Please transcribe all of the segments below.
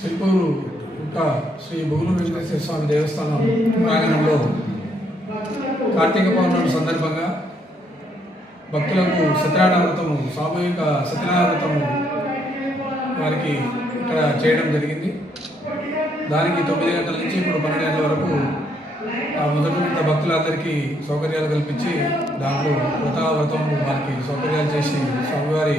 చిలుకూరు ఇంకా శ్రీ భూమి వెంకటేశ్వర స్వామి దేవస్థానం ప్రాంగణంలో కార్తీక పౌర్ణమి సందర్భంగా భక్తులకు సత్యనారాయణవ్రతము సామూహిక సత్యనారాయణవ్రతము వారికి ఇక్కడ చేయడం జరిగింది. దానికి తొమ్మిది గంటల నుంచి ఇప్పుడు పన్నెండు గంటల వరకు ఆ మొదటి విడత భక్తులందరికీ సౌకర్యాలు కల్పించి దాంట్లో వ్రత వారికి సౌకర్యాలు చేసి స్వామివారి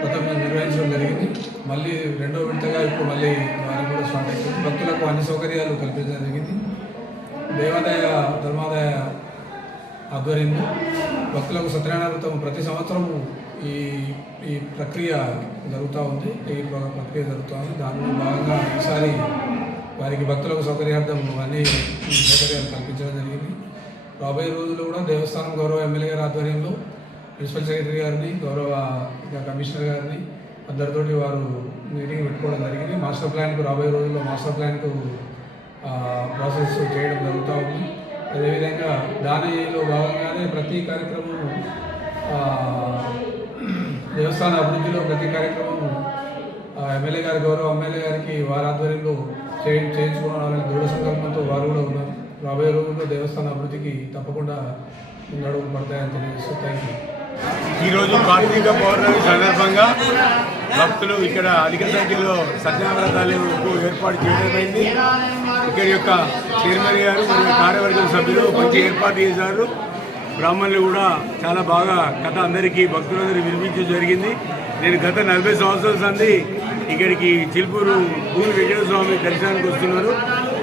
కొంతమంది నిర్వహించడం జరిగింది. మళ్ళీ రెండో విడతగా ఇప్పుడు మళ్ళీ వారు కూడా స్టార్ట్ అవుతుంది భక్తులకు అన్ని సౌకర్యాలు కల్పించడం జరిగింది. దేవాదాయ ధర్మాదాయ ఆధ్వర్యంలో భక్తులకు సత్యనారాయణ ప్రతి సంవత్సరము ఈ ఈ ప్రక్రియ జరుగుతూ ఉంది. ఈ ప్రక్రియ జరుగుతూ ఉంది. దానిలో భాగంగా ఈసారి వారికి భక్తులకు సౌకర్యార్థం అన్ని సౌకర్యాలు కల్పించడం జరిగింది. రాబోయే రోజుల్లో కూడా దేవస్థానం గౌరవ ఎమ్మెల్యే గారి ఆధ్వర్యంలో ప్రిన్సిపల్ సెక్రటరీ గారిని గౌరవ ఇంకా కమిషనర్ గారిని అందరితోటి వారు మీటింగ్ పెట్టుకోవడం జరిగింది. మాస్టర్ ప్లాన్కు రాబోయే రోజుల్లో మాస్టర్ ప్లాన్కు ప్రాసెస్ చేయడం జరుగుతూ ఉంది. అదేవిధంగా దానిలో భాగంగానే ప్రతి కార్యక్రమం దేవస్థాన అభివృద్ధిలో ప్రతి కార్యక్రమం ఎమ్మెల్యే గారి గౌరవ ఎమ్మెల్యే గారికి వారి ఆధ్వర్యంలో చేయి చేయించుకోవాలని దృఢ సంకల్పంతో వారు కూడా ఉన్నారు. రాబోయే రోజుల్లో దేవస్థాన అభివృద్ధికి తప్పకుండా అడుగులు పడతాయని తెలియజేస్తూ థ్యాంక్ యూ ఈరోజు కార్తీక పౌర్ణమి సందర్భంగా భక్తులు ఇక్కడ అధిక సంఖ్యలో సత్యావ్రతాలకు ఏర్పాటు చేయడమైంది ఇక్కడ యొక్క చైర్మన్ గారు మరియు కార్యవర్గ సభ్యులు మంచి ఏర్పాటు చేశారు. బ్రాహ్మణులు కూడా చాలా బాగా కథ అందరికీ భక్తులందరూ వినిపించడం జరిగింది. నేను గత నలభై సంవత్సరాల సంది ఇక్కడికి చిలుపూరు భూమి వెంకటేశ్వర స్వామి దర్శనానికి వస్తున్నారు.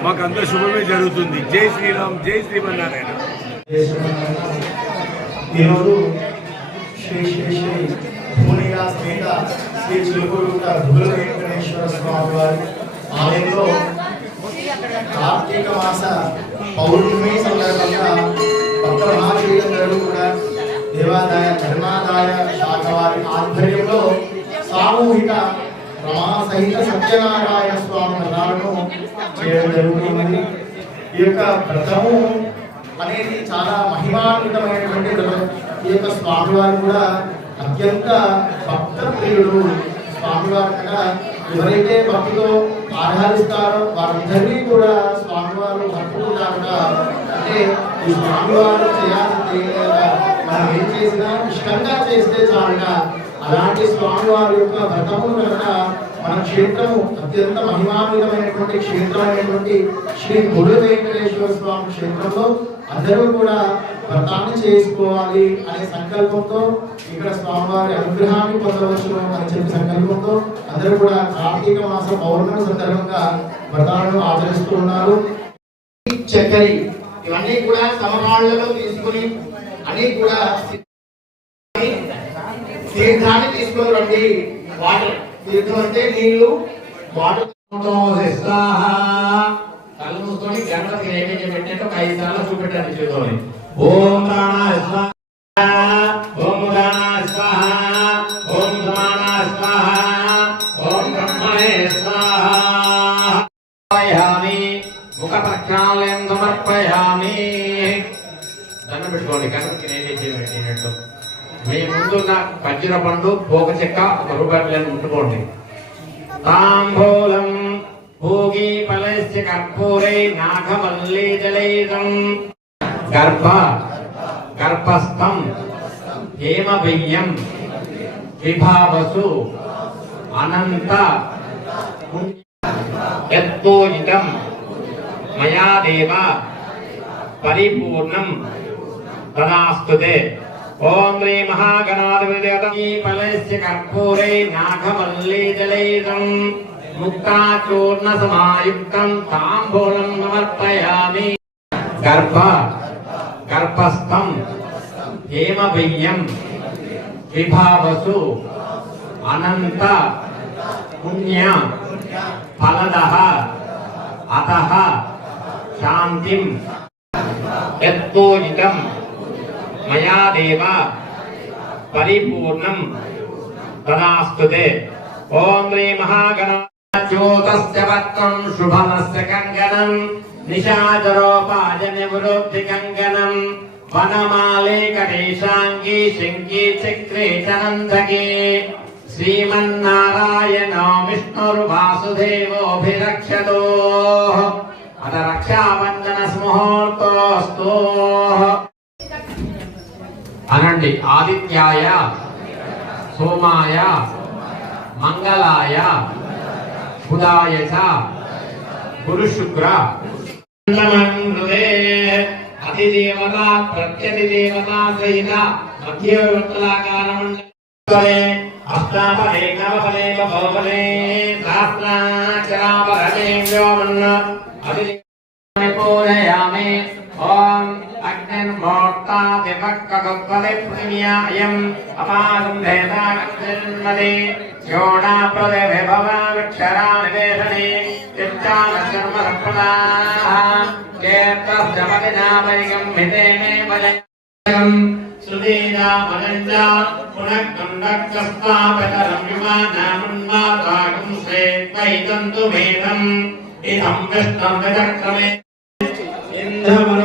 మాకు అంత శుభమే జరుగుతుంది. జై శ్రీరామ్ జై శ్రీమన్నారాయణ. ఈరోజు శ్రీ శ్రీ శ్రీ భూమిగా సమేత శ్రీ చిలుకూరుట భుల వెంకటేశ్వర స్వామి వారి ఆలయంలో కార్తీక మాస పౌర్ణమి సందర్భంగా భక్త మహాశీలందరూ కూడా దేవాదాయ ధర్మాదాయ శాఖ వారి ఆధ్వర్యంలో సామూహిక రమా సహిత సత్యనారాయణ స్వామి వ్రతాలను చేయడం జరుగుతుంది. ఈ యొక్క వ్రతము అనేది చాలా మహిమాన్వితమైనటువంటి వ్రతం. యొక్క స్వామివారు కూడా అత్యంత భక్త ప్రియుడు. స్వామివారు కదా. ఎవరైతే భక్తితో ఆరాధిస్తారో వారందరినీ కూడా స్వామివారు భక్తులు అంటే ఈ స్వామివారు చేయాల్సింది ఏం మనం ఏం చేసినా ఇష్టంగా చేస్తే చాలుగా. అలాంటి స్వామివారి యొక్క వ్రతము కనుక మన క్షేత్రము అత్యంత మహిమాన్వితమైనటువంటి క్షేత్రమైనటువంటి శ్రీ గురు వెంకటేశ్వర స్వామి క్షేత్రంలో అందరూ కూడా వ్రతాన్ని చేసుకోవాలి అనే సంకల్పంతో ఇక్కడ స్వామివారి అనుగ్రహాన్ని పొందవచ్చు అని చెప్పి సంకల్పంతో అందరూ కూడా కార్తీక మాస పౌర్ణమి సందర్భంగా వ్రతాలను ఆచరిస్తూ ఉన్నారు చక్కరి ఇవన్నీ కూడా సమపాళ్ళలో తీసుకుని అన్ని కూడా తీర్థాన్ని తీసుకొని రండి వాటర్ తీర్థం అంటే నీళ్ళు? వాటర్ కళ్ళు మూసుకొని నైవేద్యం పెట్టినట్టు ఒక ఐదు సార్లు చూపెట్టండి చేతులని. ఓం ప్రాణ ఓం ఓం ఓం బ్రహ్మణే ముఖ ప్రక్షాళనం సమర్పయామి దండం పెట్టుకోండి గణపతికి నైవేద్యం పెట్టినట్టు. మీ ముందున్న వజ్ర పండు పోక చెక్క ఒక రూపాయలు ముట్టుకోండి. తాంబూలం భోగి ఫలస్య కర్పూరై నాగమల్లీ జలైరం గర్భ గర్భస్థం హేమ బియ్యం విభావసు అనంత యత్తోజితం మయా దేవ పరిపూర్ణం తదాస్తుతే. ఓం శ్రీ మహాగణాధిపతి ఫలస్య కర్పూరై నాగమల్లీ ముక్తాచూర్ణ సమాయుక్తం తాంబూలం సమర్పయామి. గర్భ గర్భస్థం హేమబియ్యం విభావసు అనంత పుణ్య ఫలద అత శాంతిం యత్తోజితం మయా దేవ పరిపూర్ణం తదాస్తుతే. ఓం శ్రీ మహాగణ జ్యోతస్య వక్రం శుభమస్య కంగణం నిశాచరోపాజ నివృద్ధి వనమాలే కటేశాంగి శంకి చక్రే చనందకే. శ్రీమన్నారాయణో విష్ణుర్వాసుదేవోభిరక్షతో అత రక్షాబంధన ముహూర్తోస్తు అనండి. ఆదిత్యాయ సోమాయ మంగళాయ బుధాయ గురు శుక్ర అతిదేవత ప్రత్యధిదేవత సహిత మధ్యవర్తులాకారమండలే అష్టాపలే నవపలే బహుపలే అతి மோக்தாதிபக்ககுப்பதிப்ரியாயம் அபாதும் தேதாகந்தின்மதே யோடா பிரதேவே பவாவிக்ஷரா நிவேசனே யுத்தான சர்மரப்பணாக கேத்தப் ஜமதிநாமரிகம் விதேனே வலயம் சுதீனா மனஞ்சா புனக்கண்டக்கஸ்தாபதரம் யுமானாமுன்மாதாகும் சேத்வைதந்து மேதம் இதம் விஷ்ணம் விதக்ரமே இந்திரமனோ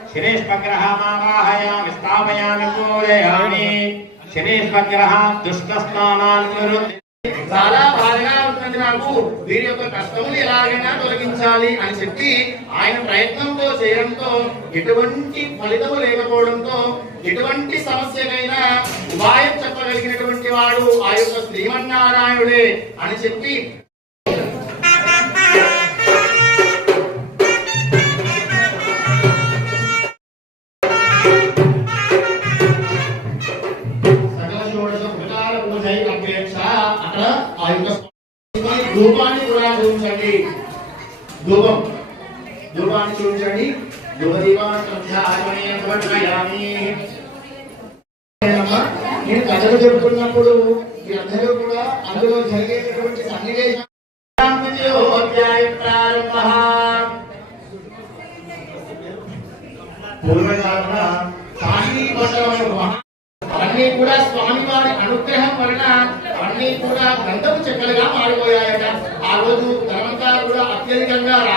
శంభాతో మాప్రపాపస్థితः శనేష్పగ్రహమావాహయామి స్థాపయామి పూజయామి. శనేష్పగ్రహ దుష్టస్థానాన్ చాలా బాధగా ఉంటుంది నాకు. వీరి యొక్క కష్టములు ఎలాగైనా తొలగించాలి అని చెప్పి ఆయన ప్రయత్నంతో చేయడంతో ఎటువంటి ఫలితము లేకపోవడంతో ఎటువంటి సమస్యకైనా ఉపాయం చెప్పగలిగినటువంటి వాడు ఆ యొక్క శ్రీమన్నారాయణుడే అని చెప్పి ధూపాన్ని కూడా చూపించండి. ధూపం. ధూపాన్ని చూపించండి. నేను కథలు చెబుతున్నప్పుడు మీరందరూ కూడా అందులో జరిగేటటువంటి సన్నివేశం. అధ్యాయ ప్రారంభ. పూర్వకాలన కాశీ మండలం మహా అవన్నీ కూడా స్వామివారి అనుగ్రహం వలన అన్ని కూడా గంధపు చెక్కలుగా మారిపోయాయట. ఆ రోజు ధనవంతా కూడా అత్యధికంగా రా